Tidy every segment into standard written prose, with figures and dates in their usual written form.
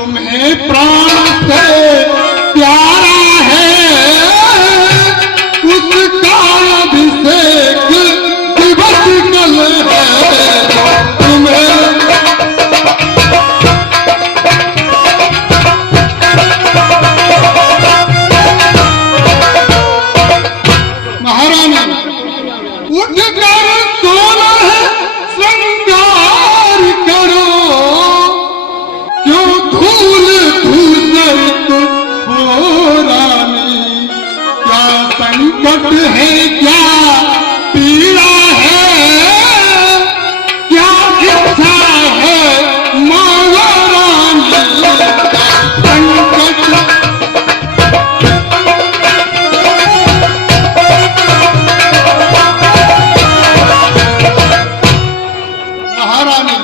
तुम्हें प्राण से प्यारा है उसका अभिषेक दिवस कल है तुम्हें। महारानी उठकर सोना है श्रृंगार करो क्यों धूल धूसरित हो रानी। क्या संकट है क्या पीड़ा है क्या इच्छा है माला रानी। संकट महारानी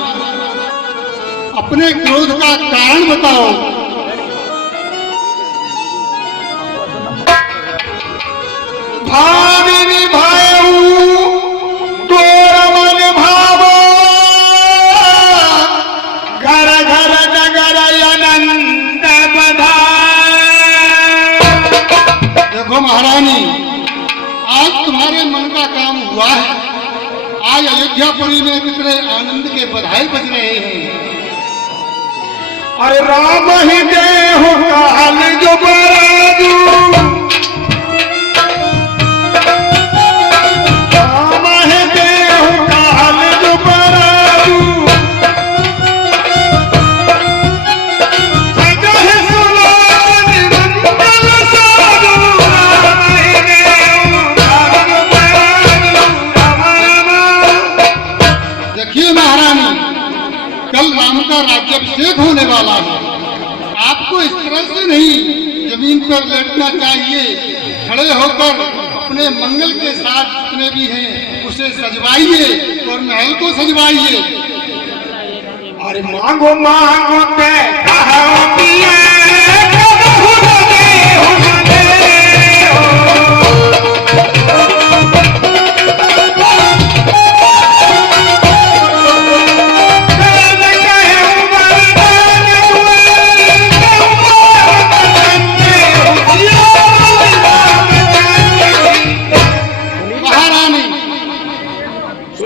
अपने क्रोध का कारण बताओ। भाविनी भायऊ तोर मन भावो घर घर नगर आनंद बधाई। देखो महारानी आज तुम्हारे मन का काम हुआ है। आज अयोध्यापुरी में कितने आनंद के बधाई बज रहे हैं। अरे राम ही देहु काल जो बराजू राम ही देहु काल जो बराजू सजह सुलान मंगल साधु राम ही देहु काल जो बराजू राम राम। देखिए महारानी कल राम का राज्याभिषेक होने वाला है। आपको इस तरह से नहीं जमीन पर लेटना चाहिए। खड़े होकर अपने मंगल के साथ जितने भी हैं उसे सजवाइए और महल को सजवाइए। अरे मांगो मांगो पे कहो पिए कहो दे हो दे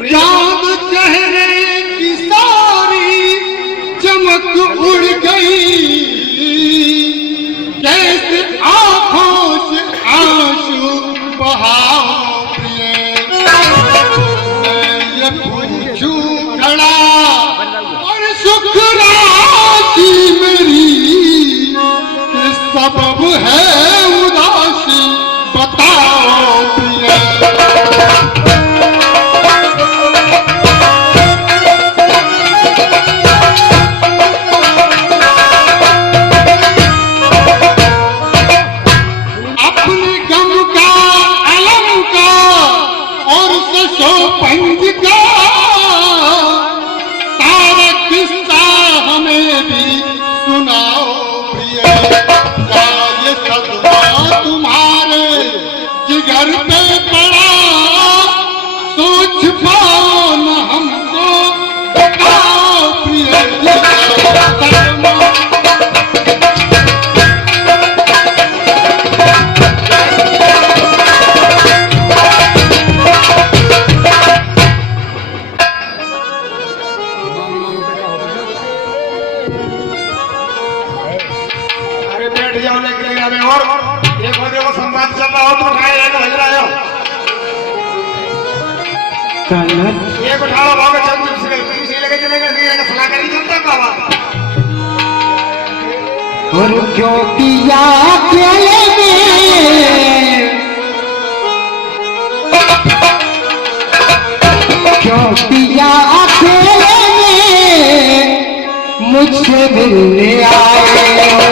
चाँद चेहरे की सारी चमक उड़ गई कैसे आंखों से आंसू बहाओ प्रिय। ये पूछूं खड़ा और सुख राशि मेरी किस सबब है उदासी बताओ प्रिय। पंज का सारा किस्सा हमें भी सुनाओ प्रिय। क्या ये सदमा तुम्हारे जिगर पे पड़ा सोच पाओ न हमको बताओ प्रिय। और एक बजे को संवाद चल रहा हो तो उठाए एक बज रहा हो एक उठाओ भाग चल किसी लगे चलेगा नहीं लगे सलाह करी जनता का बात। और क्यों पिया अकेले में क्यों पिया अकेले में मुझसे मिलने आए हो।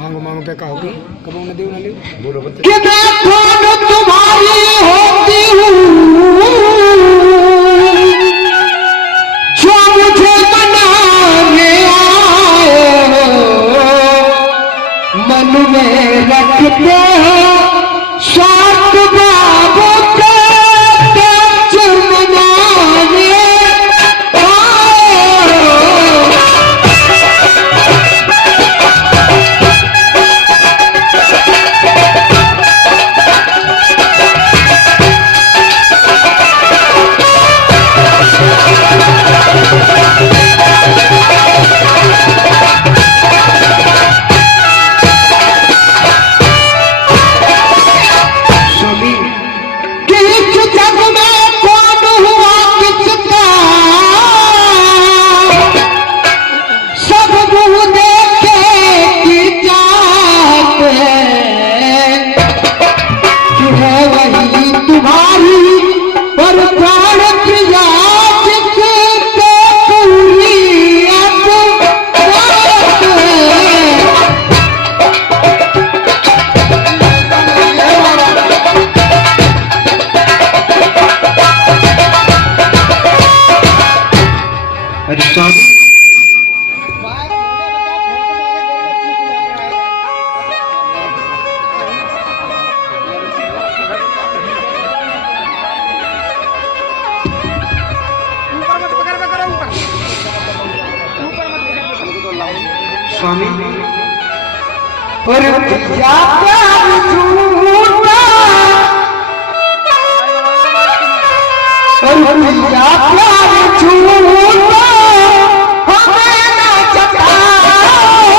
मांगो मांगो पे कहो कब न देव ना ले बोलो बच्चे कि मैं कौन तुम्हारी होती हूँ जो मुझे मनाने आए मन में रखते हो सात बाबों के पंच मनाने स्वामी और पिया प्यार झूठा और पिया प्यार झूठा हमें ना जताओ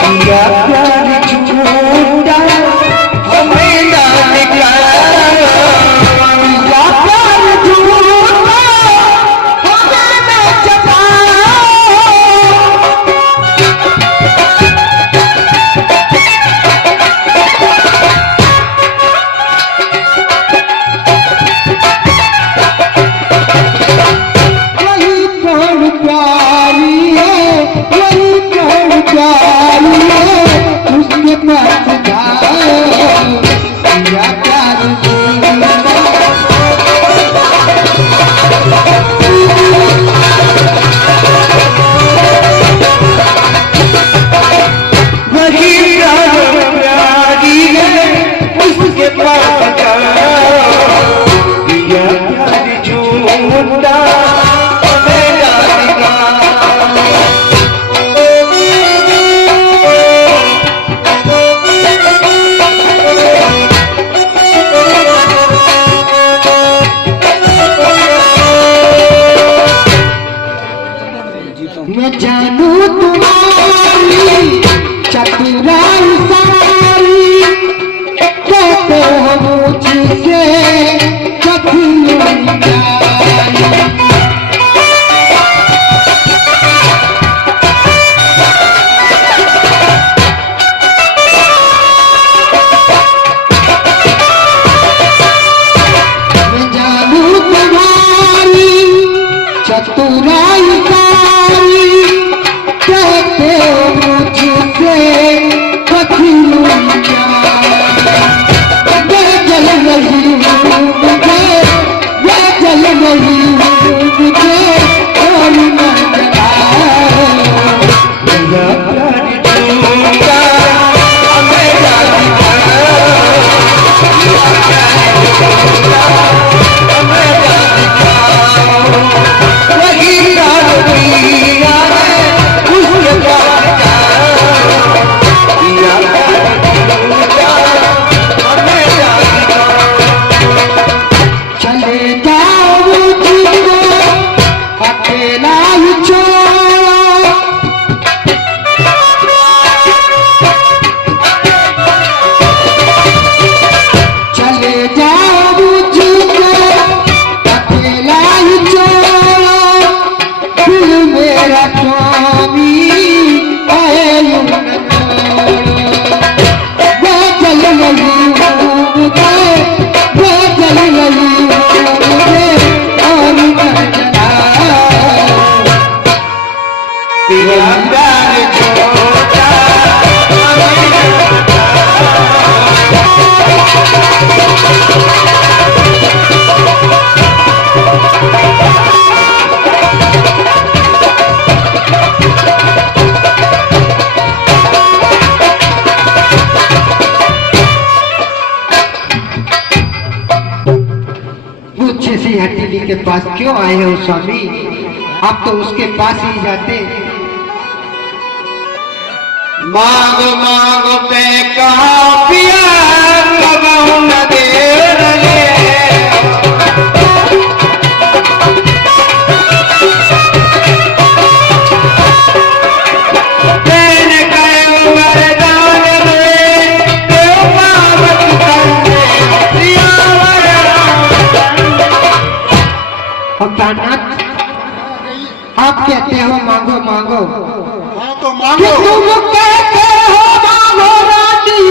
पिया प्यार झूठा हमें ना मैं जानू तुम्हारी चतुराई सारी कहते हो मुझसे कभी नहीं जाई मैं जानू तुम्हारी चतुराई कहते मुझसे कभी नहीं जल नहीं मुझे जल नहीं मुझे और के पास क्यों आए हो स्वामी? आप तो उसके पास ही जाते। मांगो मांगो पे कहा पिया कबहू न दे रहे। प्राणनाथ, आप कहते हो मांगो मांगो, हाँ तो मांगो। तुम कहते हो मांगो रानी,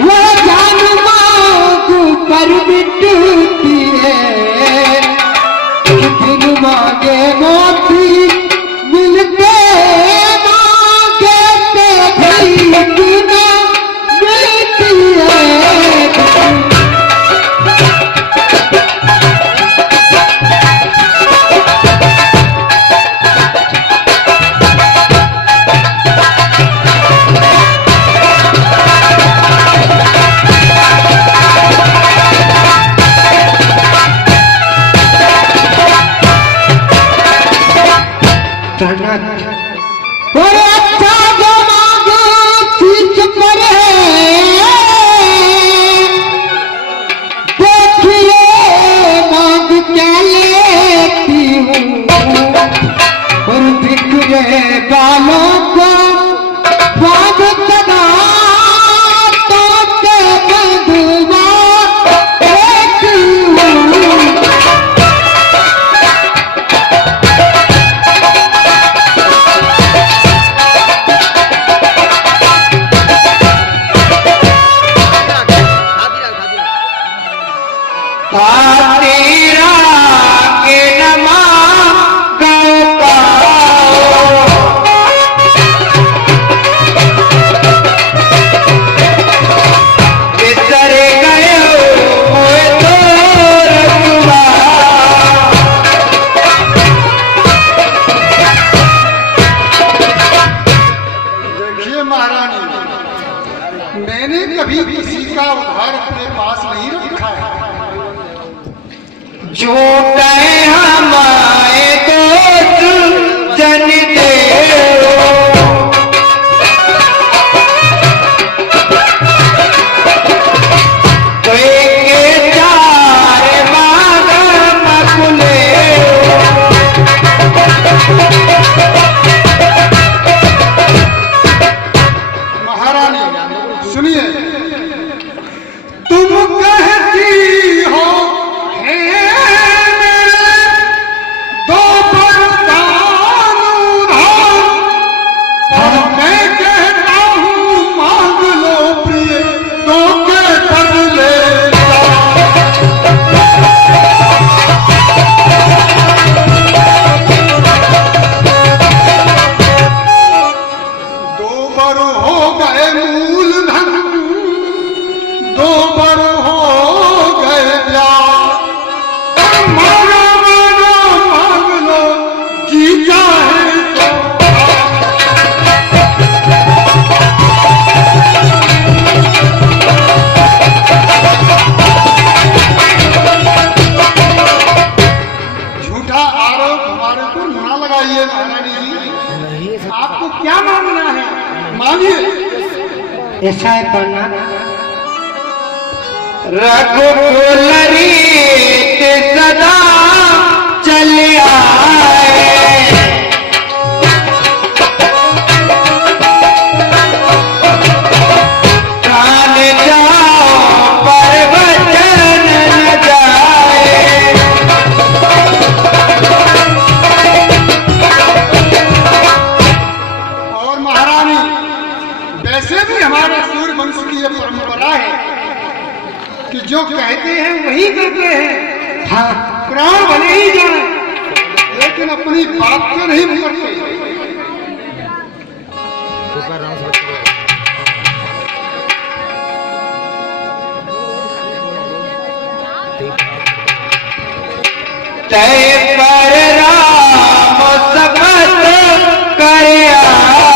वो जान मांगू पर मिटती है, फिर मांगे मोती मिलते मांगे ते भी ना मिलती है। कोई अच्छा जो मांगो चीज पर है, देखिए मांग क्या लेती हूँ, और बिखरे बालों को बांध कदा तो के बंधुआ लेती हूँ। मैंने कभी किसी का उधार अपने पास नहीं रखा है। झूठे हमारे दोस्त जन दे आपको क्या मांगना है मांगिए। ऐसा है पढ़ना रघुकुलरी सदा चल आए, प्राण जाओ पर वचन न जाए। और महारानी, वैसे भी हमारे सूर्य वंश की यह परंपरा है कि जो कहते हैं वही करते हैं। हाँ, प्राण भले ही जाए लेकिन अपनी बात से नहीं मुकरते। तय पर राम शपथ कर आए,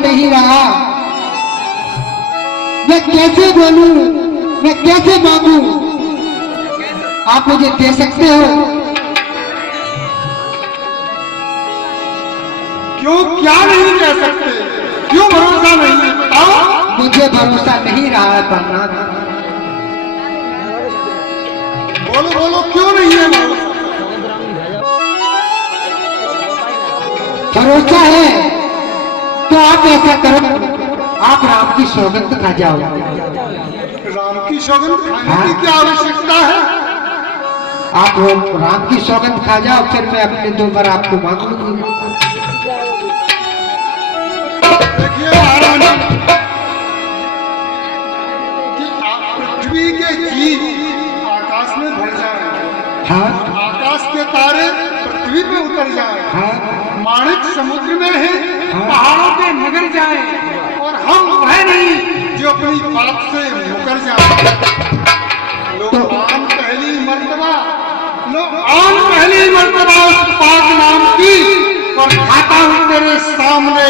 नहीं रहा, मैं कैसे बोलूं, मैं कैसे मांगू? आप मुझे दे सकते हो? क्यों, क्या नहीं कह सकते? क्यों भरोसा नहीं? बताओ। मुझे भरोसा नहीं रहा है प्रहलाद। बोलो बोलो, क्यों नहीं है भरोसा? भरोसा है तो आप ऐसा करो, आप राम की सौगंध खा जाओ। राम की सौगंध खाने की क्या आवश्यकता है? आप वो राम की सौगंध खा जाओ, फिर मैं अपने 2 बार आपको मांग लूंगी। देखिए महारानी, कि पृथ्वी के जीव आकाश में भर जाए, हाँ आकाश के तारे पृथ्वी पे उतर जाए, हाँ माणिक समुद्र में है, हाँ। पहाड़ों पे निगल जाए, और हम वह नहीं जो अपनी बात से मुकर जाए। लो आन पहली मर्तबा, लो आन पहली मर्तबा उस पाक नाम की, और खाता हूं तेरे सामने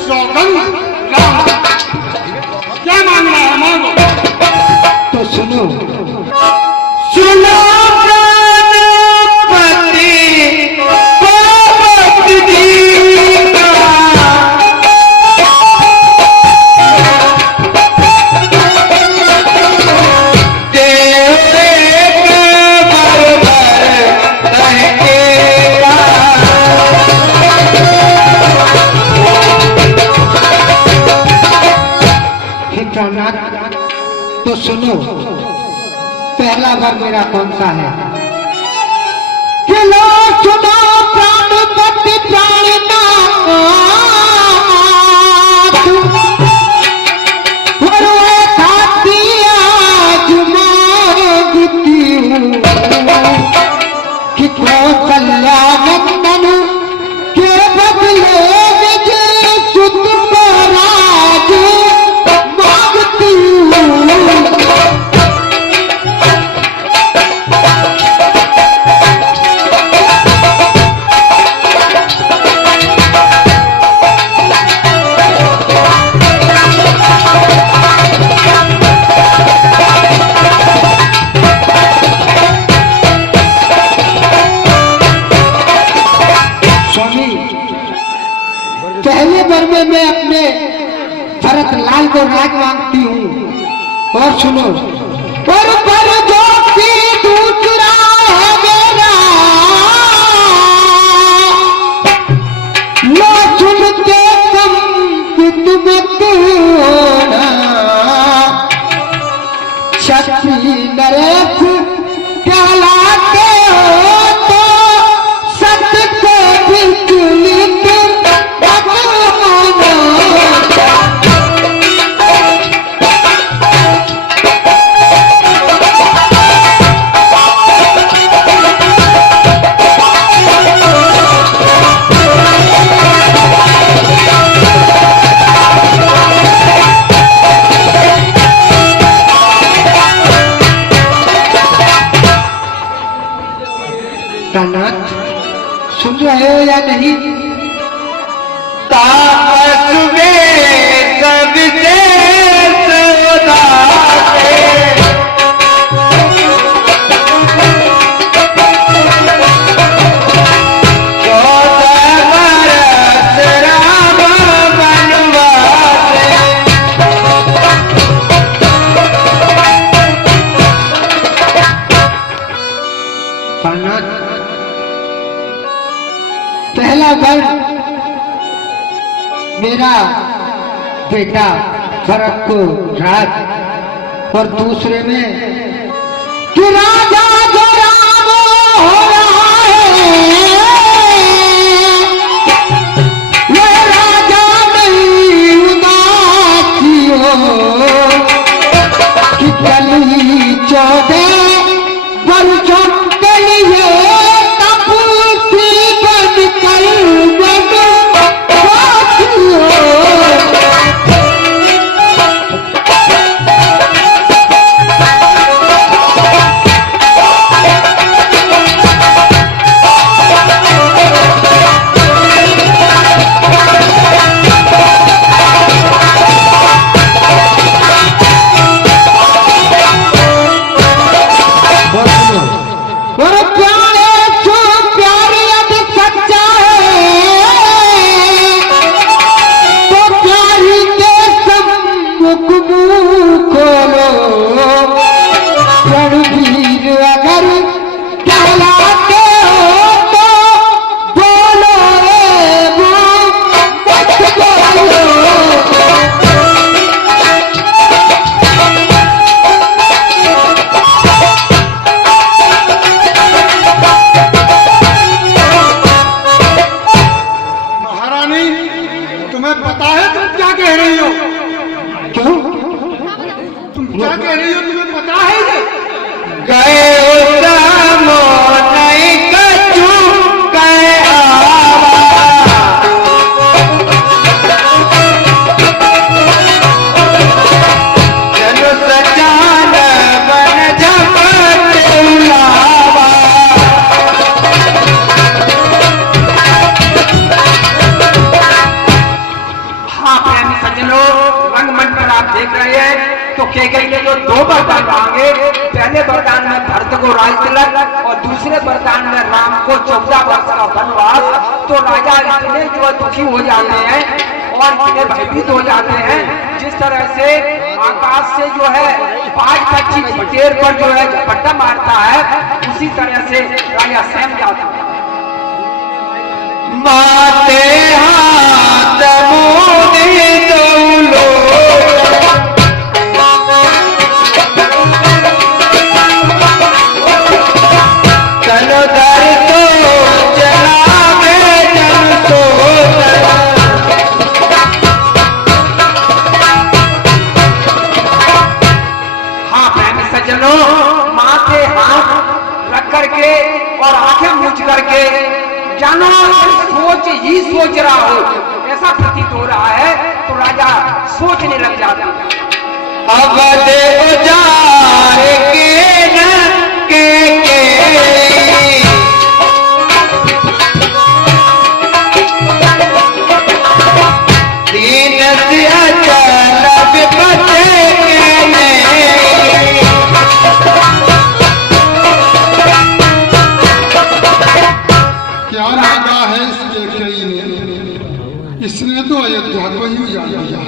सौगंध राम। क्या मांग रहा है? मांगो। तो सुनो, सुनो प्राणपति पवत दीना, तेरे भर भर तहकेगा। हे प्राणनाथ, तो सुनो, पहला वर मेरा कौन सा है? कि लो सुनो प्राणपति प्राणनाथ, और ऐसा दिया आज मांगती हूँ कि कौशल्या नंदन के बदले विजय सुत को राज मांगती हूँ। स्वामी, पहले बार में मैं अपने भरत लाल को राज मांगती हूँ। और सुनो, पर जो कि दूसरा है मेरा, लो सुन के कम मत होना, शक्ति नरेश कहलाते हो तो सत्य को विचलित मत होना। प्राणनाथ, सुन रहे हो या नहीं? तापस में सबसे सौदाते, राम बनवाते। प्राणनाथ, पहला वर मेरा बेटा भरत को राज, और दूसरे में कि राजा जो राम हो रहा है, ये राजा नहीं उदासी हो, कि कली 14 वर्षों के लिए तपस्वी बनकर बनवासी हो। सज्जनों, रंगमंच पर आप देख रहे हैं तो कैकेयी ने जो 2 वरदान मांगे, पहले वरदान में भरत को राज तिलक और दूसरे वरदान में राम को 14 वर्ष का वनवास। तो राजा इतने जो दुखी हो जाते हैं और इतने भयभीत हो जाते हैं, जिस तरह से आकाश से जो है 5 पक्षी ढेर पर जो है झपट्टा मारता है, उसी तरह से राजा सहम जाता है। माते हाथ मोदी दौलो, चलो दर तो चला में जन तो। हाँ प्रेमी सज्जनों, माथे हाथ रख करके और आंखें मूंझ करके जानो सोच ही सोच रहा हो, ऐसा प्रतीत हो रहा है। तो राजा सोचने लग जाता है, अब देखो जाए के न के दीन से अचल विपत्ति के क्या लगा है इस कैकेयी ने, इसने तो अयोध्या को ही उजाड़ दिया।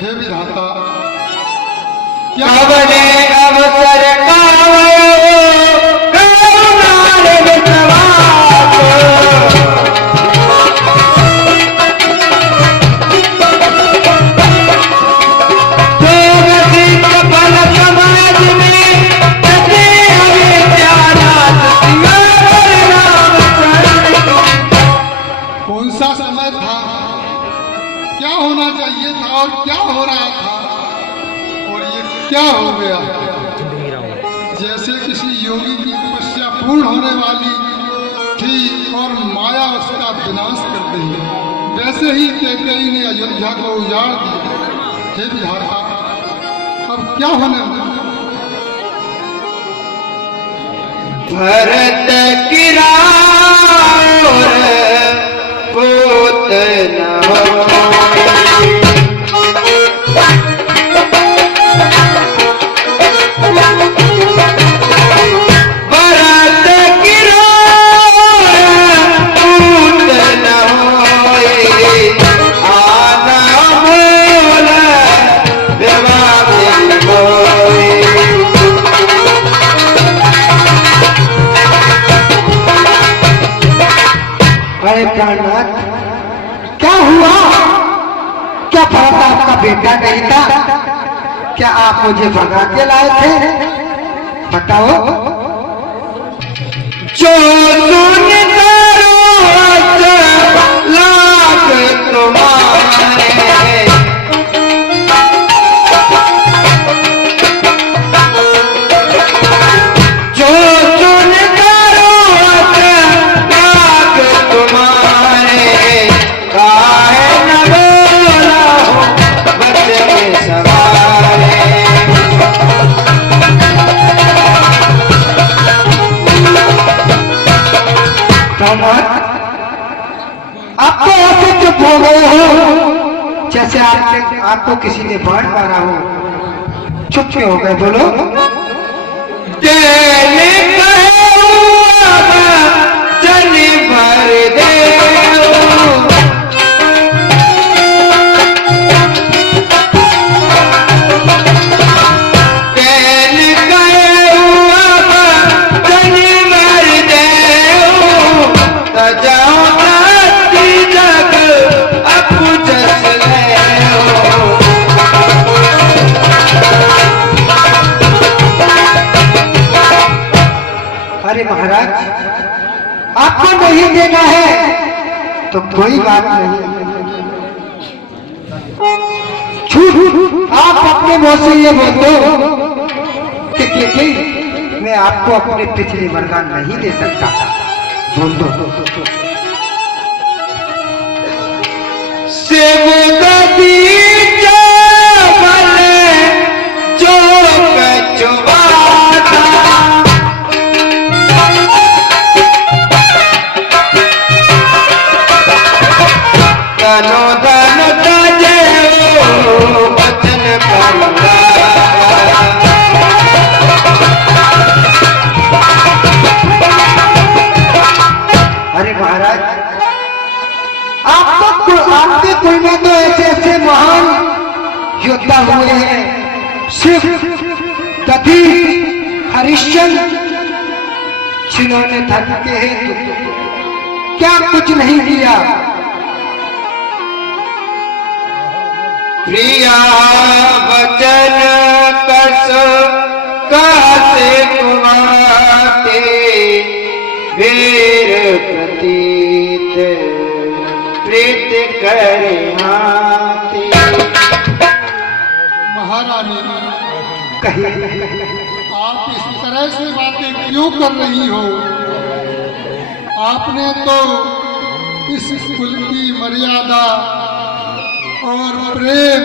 हे विधाता, क्या बने अवसर कौन सा समय था, क्या होना चाहिए था और क्या हो रहा था, और ये क्या हो गया। जैसे किसी योगी की तपस्या पूर्ण होने वाली थी और माया उसका विनाश कर दी, वैसे ही कैकेयी ने अयोध्या को उजाड़ दिया। हे विधाता, अब क्या होने वाला। भरत गिरा पूत न भरत गिरा पूत न आना बोल विवाह होए। अरे प्राणनाथ, क्या हुआ? क्या भरत आपका बेटा नहीं था? क्या आप मुझे भगा के लाए थे? बताओ। जो लाख तुम्हारे, जो आप तो ऐसे चुप हो गए हो जैसे आपको किसी ने बाढ़ मारा हो। चुप क्यों हो गए, बोलो। चली भर दे अरे महाराज, आपको नहीं देना है तो कोई बात नहीं। झूठ आप अपने मुंह से ये बोलते हो कि मैं आपको अपने पिछले वरदान नहीं दे सकता। बोल दो। धनो धन योद्धा हुए हैं, सिर्फ दधी हरिश्चंद्र जिन्होंने धर्म के हेतु क्या कुछ नहीं किया। प्रिया वचन कस कहते कुमाते वीर प्रतीत प्रीत करे हाथी। महारानी, कहीं आप इस तरह से बातें क्यों कर रही हो? आपने तो इस कुल की मर्यादा और प्रेम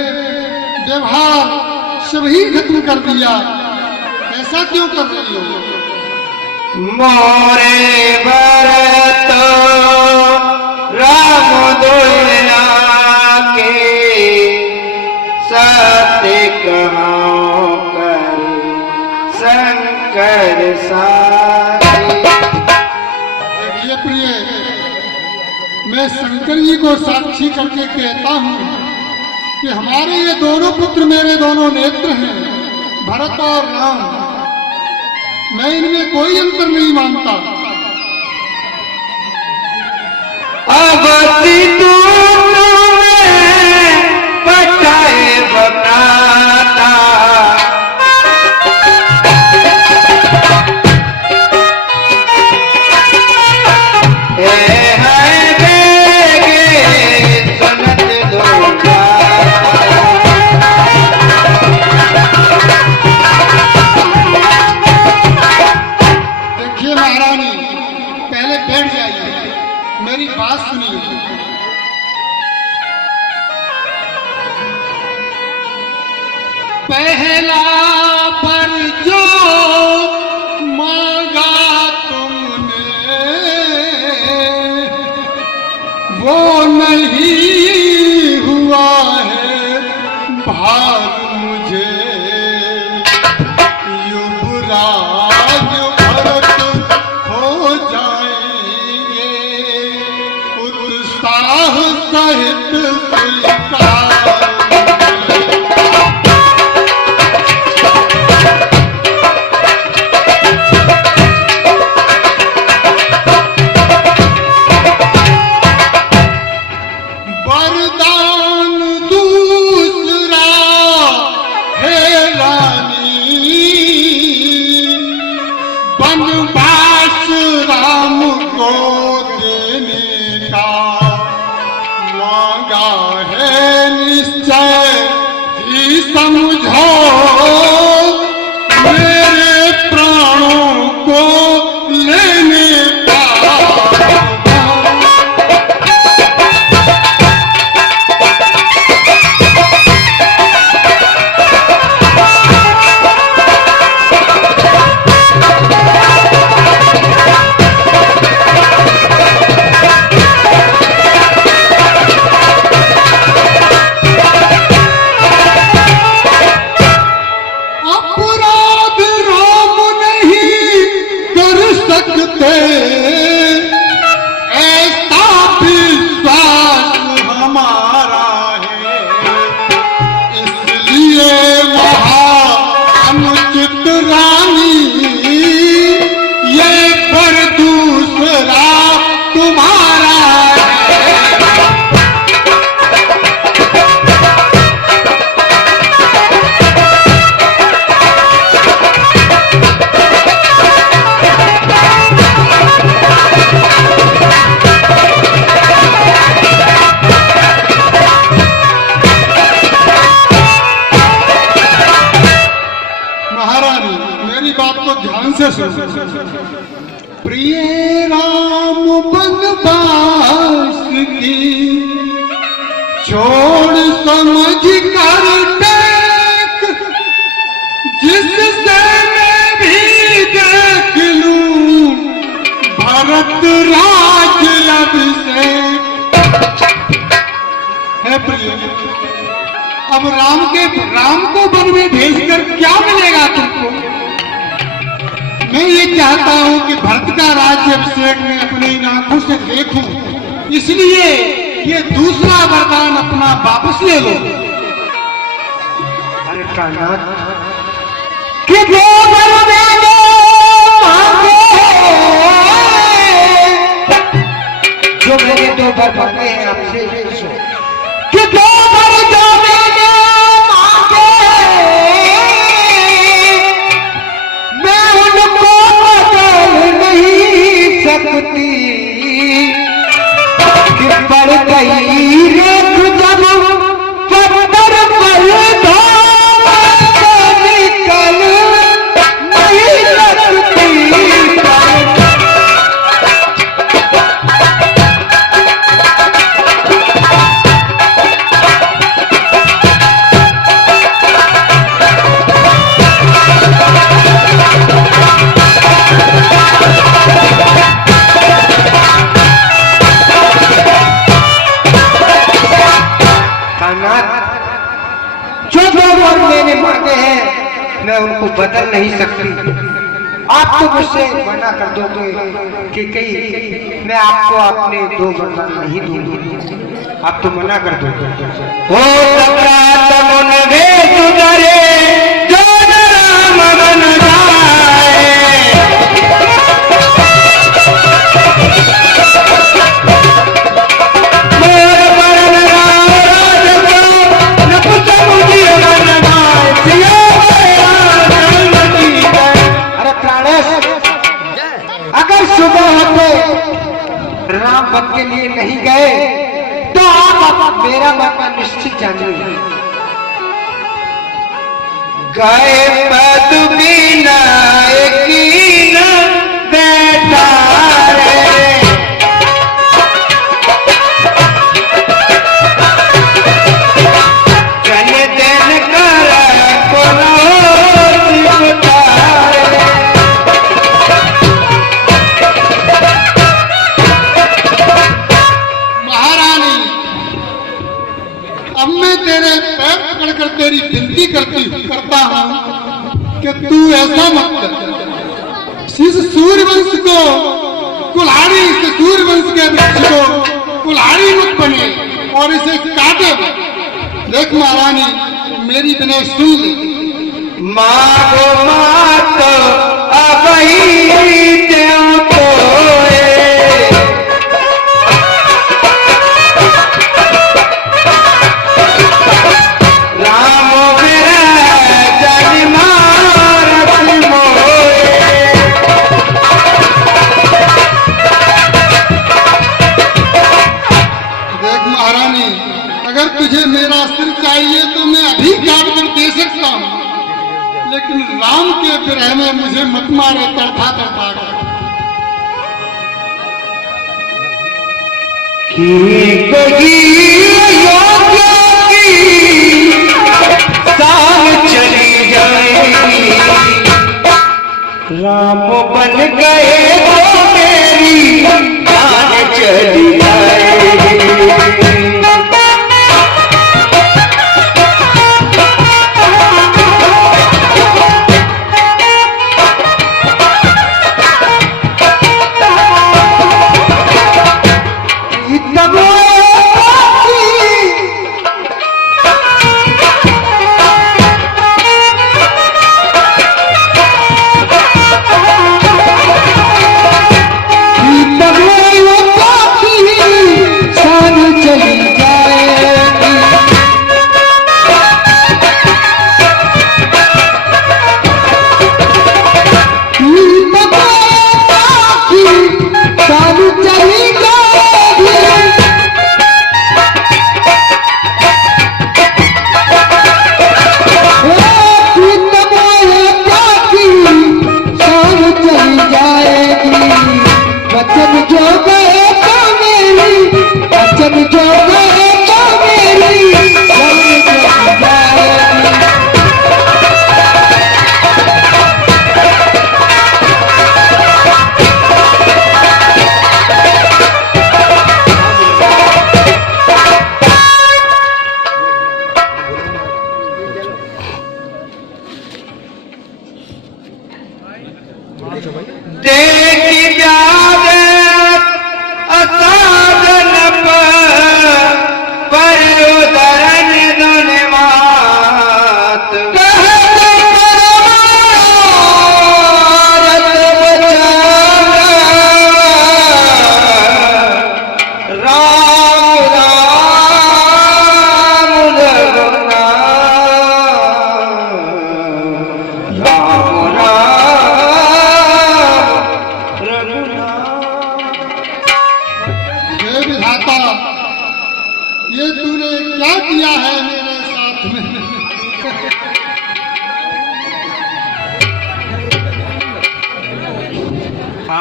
व्यवहार सभी खत्म कर दिया। ऐसा क्यों कर रही हो? मोरे भरत राम दुनिया के सत्य कहां करे शंकर साथी। देखिए प्रिय, मैं शंकर जी को साक्षी करके कहता हूँ कि हमारे ये दोनों पुत्र मेरे दोनों नेत्र हैं, भरत और राम। मैं इनमें कोई अंतर नहीं मानता। अवधि दोनों में बटाए बटाता मेरी बात सुनिए। पहला पर जो मांगा तुमने वो नहीं हुआ है भार मुझे। युवराज भरत हो जाएंगे उत्साह सहित स्वीकार। वरदान दूसरा है रानी, वनवास राम को देने का मांगा है निश्चय ही समझो। मेरे प्राणों को लेने का अपराध राम नहीं कर सकते, ऐसा विश्वास हमारा है। इसलिए वहाँ अनुचित रानी ये पर दूसरा तुम्हारा है। महारानी, मेरी बात को ध्यान से सुनो। प्रिय राम वनवास की छोड़ समझ कर देख, जिससे मैं भी देख लूं भरत राज अभिषेक। है प्रिय, अब राम को वन में भेजकर क्या मिलेगा तुमको? मैं ये चाहता हूं कि भरत का राज्य अभिषेक में अपनी आंखों से देखूं, इसलिए ये दूसरा वरदान अपना वापस ले लो। कानात कि दो बर मैंने मांगे, जो मैंने दो बर मांगे हैं आपसे, कि दो बर जो मैंने मांगे मैं उनको बदल नहीं सकती, कि पड़ गई रेत जब पत्थर पर धो से निकल नहीं सकती। जो जो वर मैंने मांगे हैं मैं उनको बदल नहीं सकती। आप तो मुझसे मना कर दोगे कि कहीं मैं आपको अपने दो वरदान नहीं दूंगी, आप तो मना कर दोगे। हो सकता तमुन वे सुधरे जो राम बन जाए, अगर सुबह होते राम बन के लिए नहीं गए तो आप मेरा मरना निश्चित जानिए। गए पद बिना यकीन बैठा रे, जन दिन कर महारानी, अब मैं तेरे पैर पकड़कर तेरी विनती करता हूँ कि तू ऐसा मत कर। इस सूर्यवंश को कुल्हाड़ी, इस सूर्यवंश के वृक्ष को कुल्हाड़ी मत बने और इसे काटे। देख महारानी, मेरी विनय सुन ले। मागो मात अब ही त्यों कोए, राम मेरा जन मारत मोए। देख महारानी, अगर तुझे मेरा सिर चाहिए तो मैं अभी काट कर दे सकता हूँ, लेकिन राम के विरह में मुझे मत मारे तड़फा तड़फा कर। साल चली जाएगी, राम बन गए तो मेरी जान चली जाएगी। देखी जावे असाधन पर उदरन दुन मात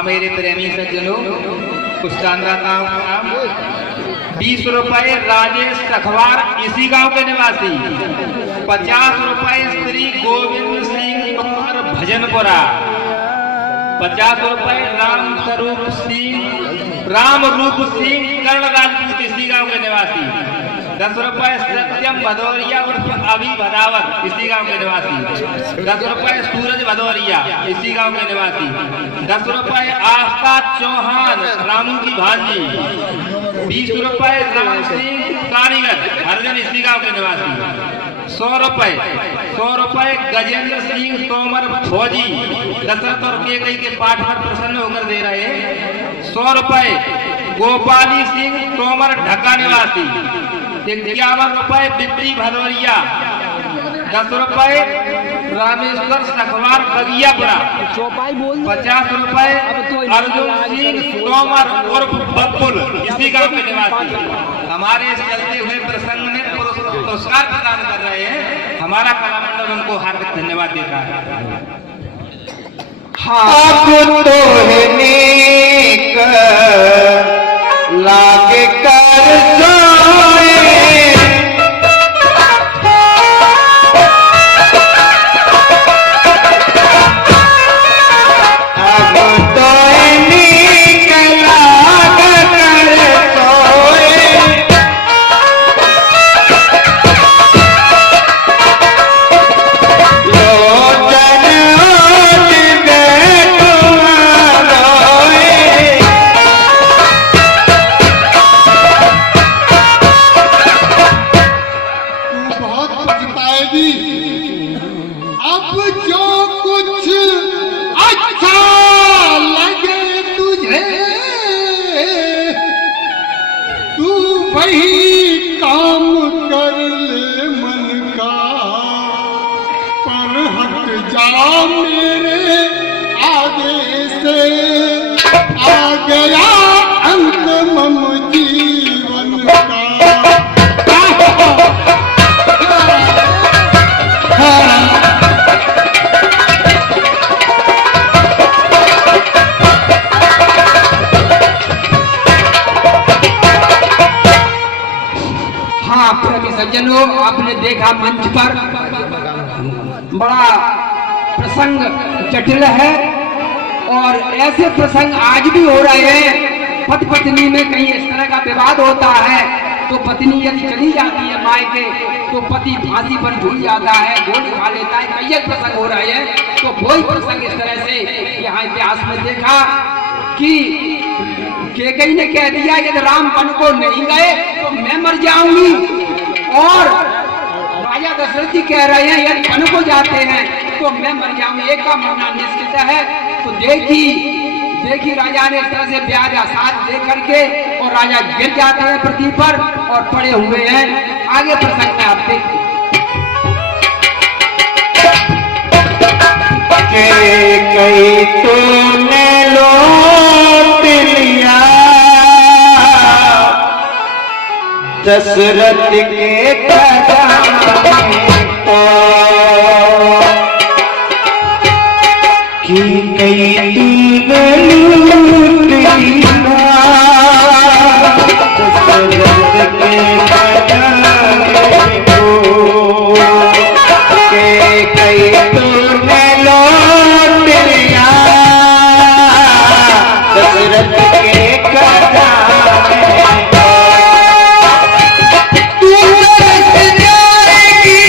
मेरे प्रेमी सज्जनों, कुछ शानदार काम 20 रुपए राजेश सखवार, इसी गांव के निवासी। 50 रुपए श्री गोविंद सिंह कुमार भजनपुरा। 50 रुपए राम स्वरूप सिंह, राम रूप सिंह कर्ण राजपूत, इसी गांव के निवासी। 10 रुपए सत्यम भदौरिया उर्फ अभी भदावर, इसी गांव के निवासी। 10 रुपए सूरज भदौरिया, इसी गांव के निवासी। 10 रुपए आस्था चौहान, रामू की भांजी। 20 रुपए राम सिंह कारीगर, हरजन, इसी गांव के निवासी। 100 रुपए गजेंद्र सिंह तोमर फौजी, दशरथ और केकई के पाठ पर प्रसन्न होकर दे रहे हैं। 100 रुपए गोपाली सिंह तोमर ढका निवासी। 51 रुपए बिप्री भदौरिया। 10 रुपए रामेश्वर सखवार बगियापुरा। 50 रुपए अर्जुन सिंह तोमर उर्फ बब्बुल, इसी गांव के निवासी। हमारे इस चलते हुए प्रसंग में पुरस्कार प्रदान कर रहे हैं। हमारा कलामंडल उनको हार्दिक धन्यवाद देता है। आप तो है नेक लागे कर सोए, अब तो है नेक लागे कर सोए, लोचन ओट गए तुम्हारोए। तू बहुत पछताएगी। अब जो कुछ अच्छा लगे तुझे, तू वही काम कर ले मन का, पर हट जा मेरे आगे से। आ गया अंत मम जीवन का। हाँ प्रेमी सज्जनों, आपने देखा मंच पर बड़ा प्रसंग जटिल है और ऐसे प्रसंग आज भी हो रहे हैं। पति पत्नी में कहीं इस तरह का विवाद होता है तो पत्नी यदि चली जाती है मायके तो पति फांसी पर झूल जाता है, गोली खा लेता है। कई एक प्रसंग हो रहे हैं तो वही प्रसंग इस तरह से यहाँ इतिहास में देखा कि केकई ने कह दिया यदि राम वन को नहीं गए तो मैं मर जाऊंगी, और राजा दशरथ जी कह रहे हैं यदि वन को जाते हैं तो मैं मर जाऊंगी। एक का मरना निश्चित है। तो देखी राजा ने इस तरह से ब्याज आसाद दे करके और राजा गिर जाते हैं पृथ्वी पर और पड़े हुए हैं। आगे प्रसंग में आप देखिए। कई तूने लौट लिया दशरथ के खजाने को, कि कई तूने लूट लिया दशरथ के खजाने को, कि कई तूने लौट लिया दशरथ के खजाने को। तू बरस जाएगी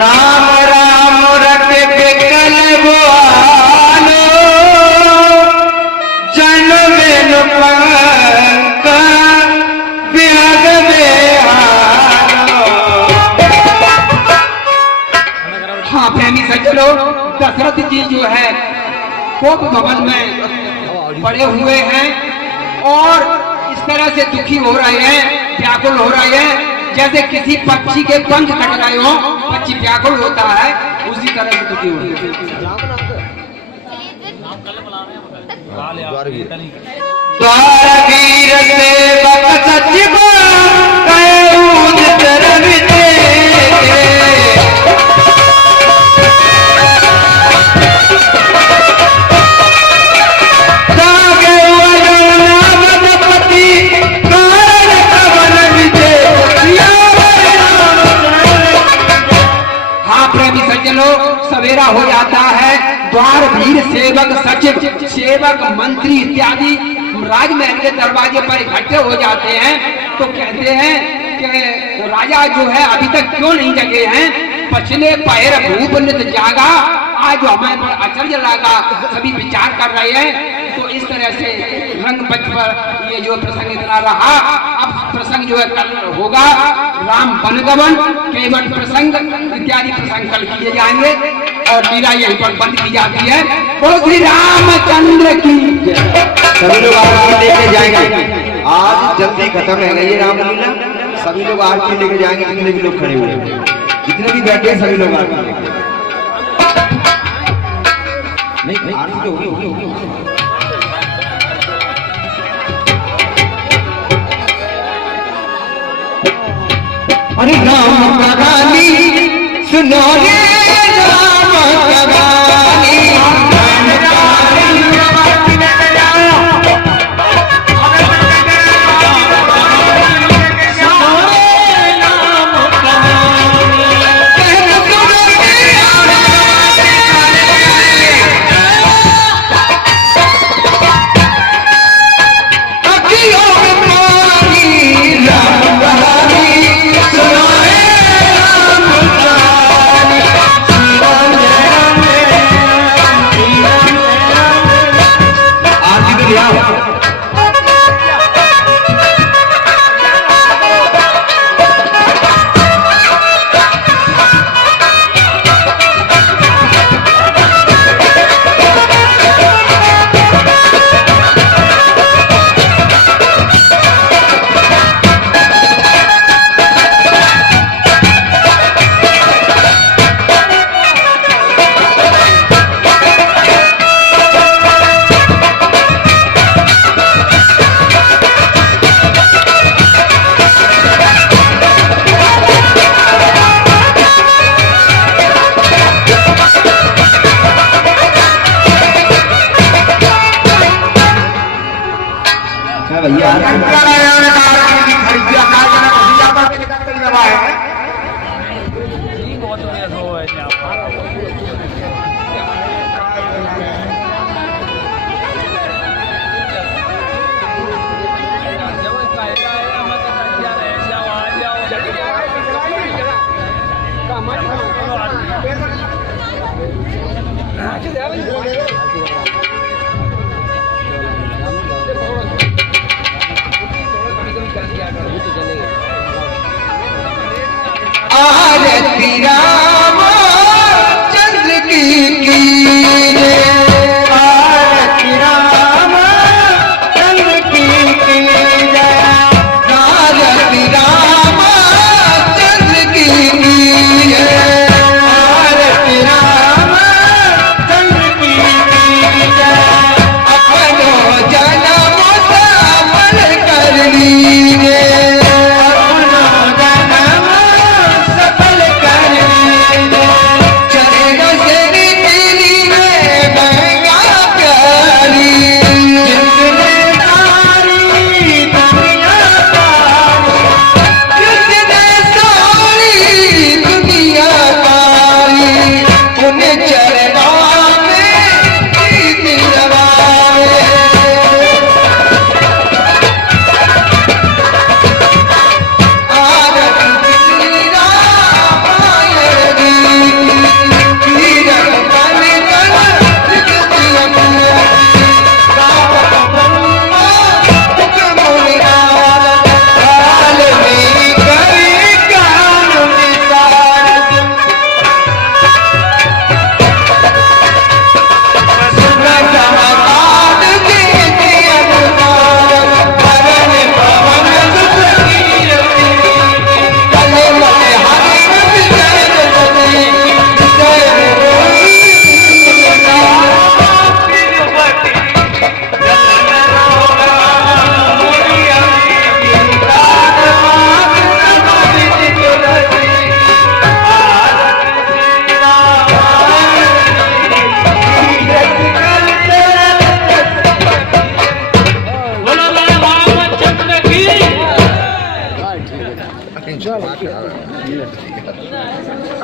राम राम रट बिकल बुआलो जन्म पंक बिहग बेहालो। हाँ प्रेमी सज्जनों, दशरथ जी जो है कोप भवन में पड़े हुए हैं और इस तरह से दुखी हो रहे हैं, व्याकुल हो रहे हैं, जैसे किसी पक्षी के पंख कट रहे हो, पक्षी व्याकुल होता है, उसी तरह से दुखी हो रहे हैं। द्वारवीर सेवक सचिव कयूज तरविते सवेरा हो जाता है, द्वार भीर सेवक सचिव सेवक मंत्री इत्यादि राजमहल के दरवाजे पर इकट्ठे हो जाते हैं। तो कहते हैं कि राजा जो है अभी तक क्यों नहीं जगे हैं, पछले पैर भूप नित जागा, आज हमें पर आश्चर्य लगा, सभी विचार कर रहे हैं। तो इस तरह से रंगमंच पर ये जो प्रसंग इतना रहा, अब प्रसंग जो है कल होगा, राम वनगमन केवट प्रसंग इत्यादि प्रसंग कल किए जाएंगे और लीला यहीं पर बंद की जाती है। बोलो श्री रामचंद्र की जय। सभी लोग आरती लेके जाएंगे, आज जल्दी खत्म है ये रामलीला। सभी लोग आरती लेके जाएंगे, जितने भी लोग खड़े हुए हैं, जितने भी बैठे हैं, सभी लोग आरती लेके। नहीं आरती तो होगी। अरे राम कहानी सुनो रे, राम कहानी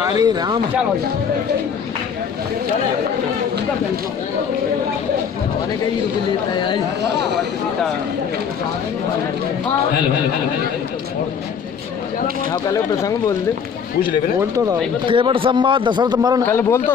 अरे राम चलो कल प्रसंग बोल दे पूछ ले बोल तो था केवट संवाद दशरथ मरण कल बोल तो था।